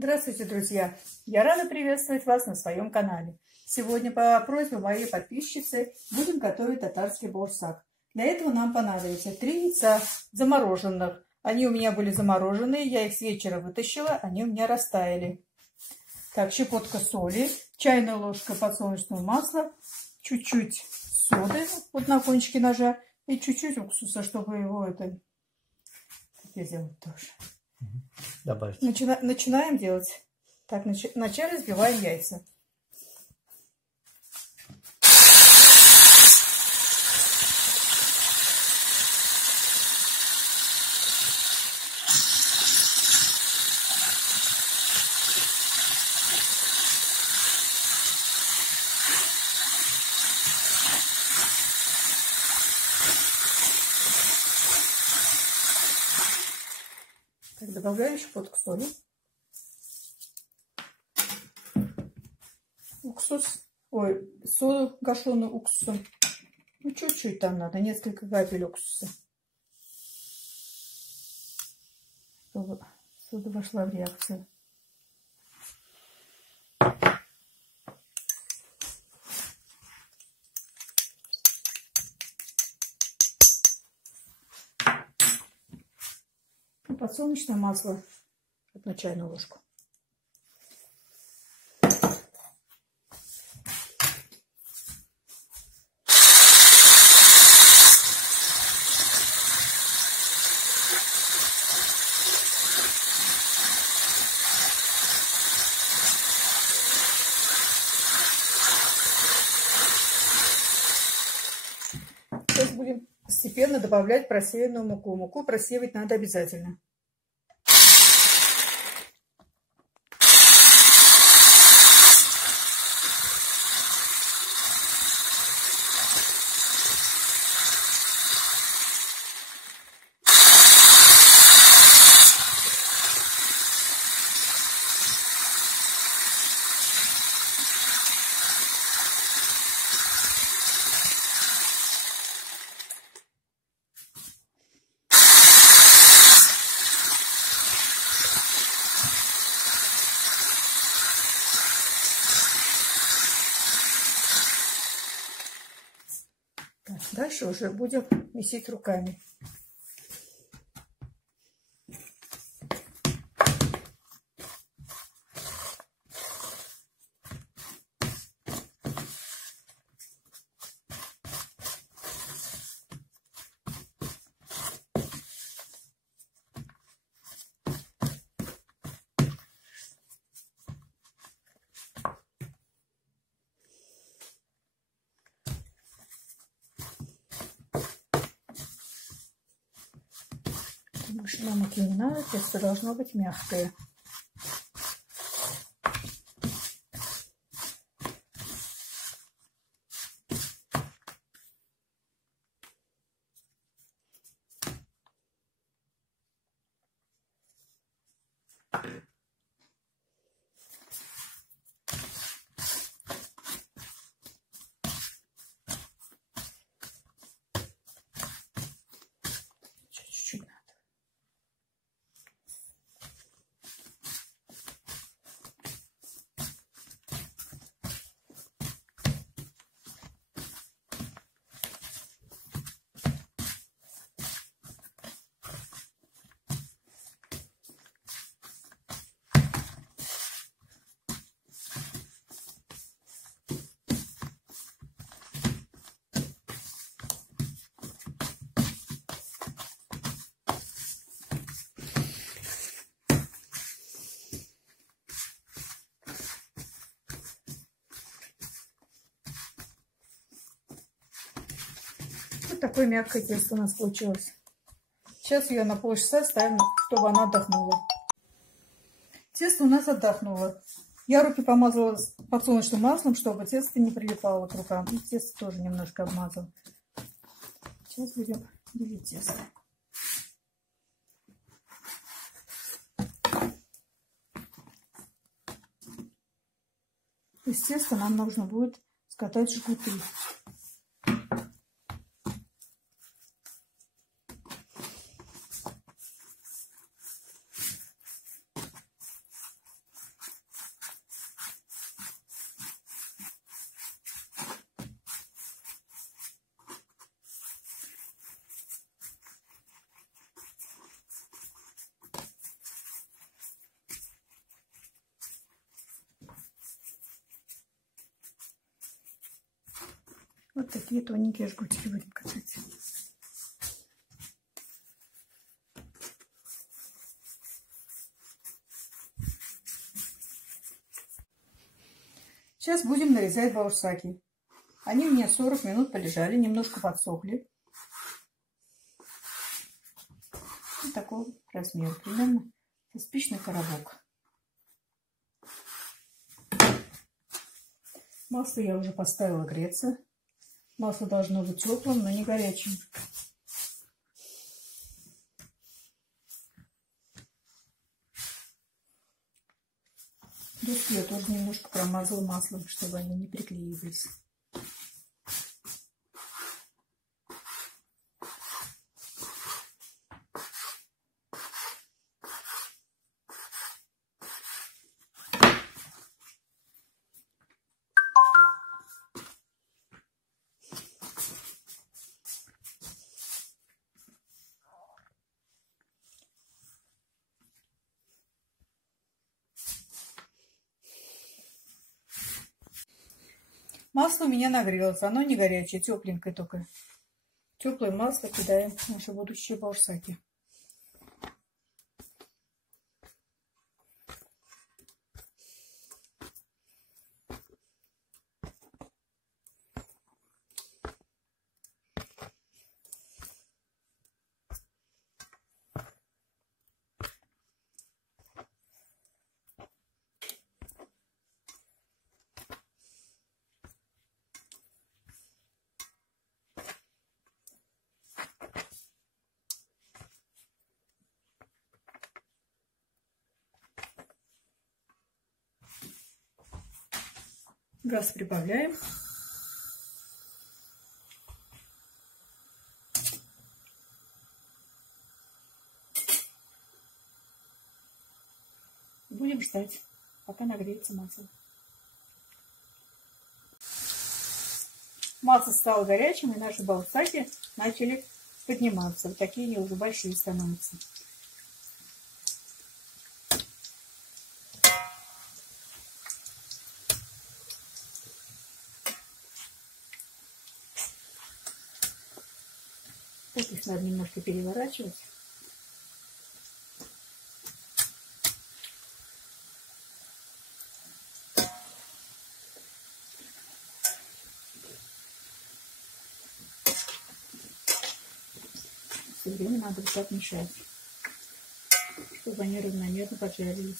Здравствуйте, друзья! Я рада приветствовать вас на своем канале. Сегодня по просьбе моей подписчицы будем готовить татарский борсак. Для этого нам понадобится 3 яйца замороженных. Они у меня были замороженные, я их с вечера вытащила, они у меня растаяли. Так, щепотка соли, чайная ложка подсолнечного масла, чуть-чуть соды вот на кончике ножа и чуть-чуть уксуса, чтобы его я сделаю тоже. Добавить. Начинаем делать. Так, вначале взбиваем яйца. Так, добавляем щепотку соли, соду гашеную уксусом. Ну, чуть-чуть там надо, несколько капель уксуса, чтобы сода вошла в реакцию. И подсолнечное масло, 1 чайную ложку. Сейчас будем постепенно добавлять просеянную муку. Муку просеивать надо обязательно. Дальше уже будем месить руками. Больше нам муки не надо, тесто должно быть мягкое. Чуть-чуть надо. Вот такое мягкое тесто у нас получилось. Сейчас ее на полчаса ставим, чтобы она отдохнула. Тесто у нас отдохнуло. Я руки помазала подсолнечным маслом, чтобы тесто не прилипало к рукам. И тесто тоже немножко обмазала. Сейчас будем делить тесто. Из теста нам нужно будет скатать жгуты. Вот такие тоненькие жгутики будем катать. Сейчас будем нарезать баурсаки. Они у меня 40 минут полежали, немножко подсохли. Вот такой размер, примерно со спичный коробок. Масло я уже поставила греться. Масло должно быть теплым, но не горячим. Доски я тоже немножко промазала маслом, чтобы они не приклеивались. Масло у меня нагрелось, оно не горячее, тепленькое только. Теплое масло кидаем в наши будущие баурсаки. Газ прибавляем. Будем ждать, пока нагреется масло. Масло стало горячим, и наши баурсаки начали подниматься. Вот такие они уже большие становятся. Вот их надо немножко переворачивать. Все время надо вот так мешать, чтобы они равномерно поджарились.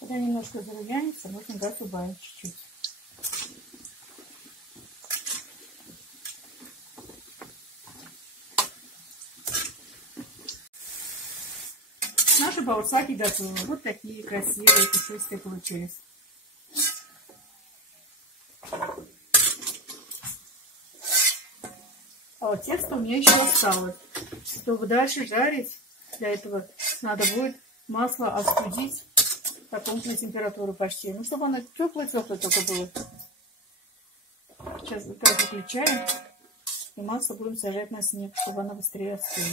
Когда немножко зарумянится, можно газ убавить чуть-чуть. Наши баурсаки готовы. Вот такие красивые, пушистые получились. А вот тесто у меня еще осталось. Чтобы дальше жарить, для этого надо будет масло остудить на комнатную температуру почти. Ну, чтобы оно теплое-теплое только было. Сейчас газ выключаем. И масло будем сажать на снег, чтобы оно быстрее остыло.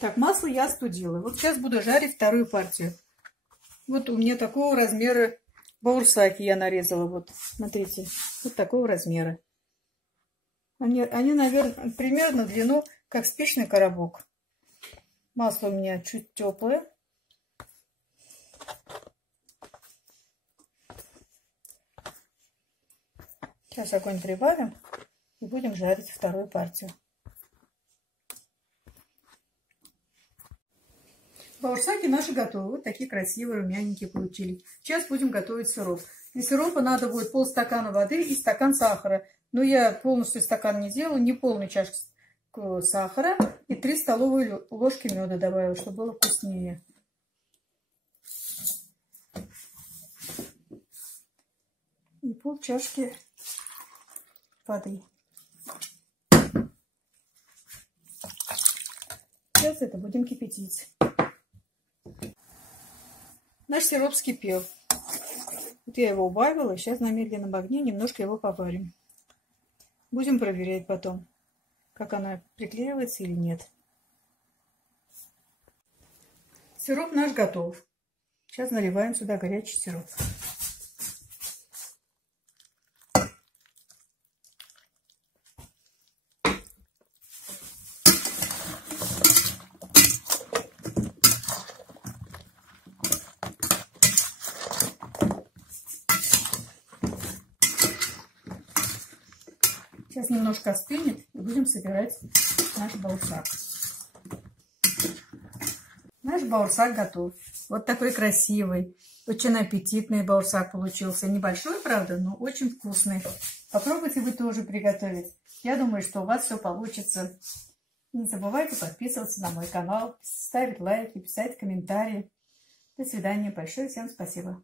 Так, масло я остудила. Вот сейчас буду жарить вторую партию. Вот у меня такого размера баурсаки я нарезала. Вот, смотрите, вот такого размера. Они, наверное, примерно в длину, как спичный коробок. Масло у меня чуть теплое. Сейчас огонь прибавим. И будем жарить вторую партию. Баурсаки наши готовы. Вот такие красивые, румяненькие получили. Сейчас будем готовить сироп. Для сиропа надо будет полстакана воды и стакан сахара. Но я полностью стакан не делаю, не полную чашку сахара. И 3 столовые ложки меда добавила, чтобы было вкуснее. И пол чашки воды. Сейчас это будем кипятить. Наш сироп вскипел. Вот я его убавила. Сейчас на медленном огне немножко его поварим. Будем проверять потом, как она приклеивается или нет. Сироп наш готов. Сейчас наливаем сюда горячий сироп. Сейчас немножко остынет и будем собирать наш баурсак. Наш баурсак готов. Вот такой красивый, очень аппетитный баурсак получился. Небольшой, правда, но очень вкусный. Попробуйте вы тоже приготовить. Я думаю, что у вас все получится. Не забывайте подписываться на мой канал, ставить лайки, писать комментарии. До свидания. Большое всем спасибо.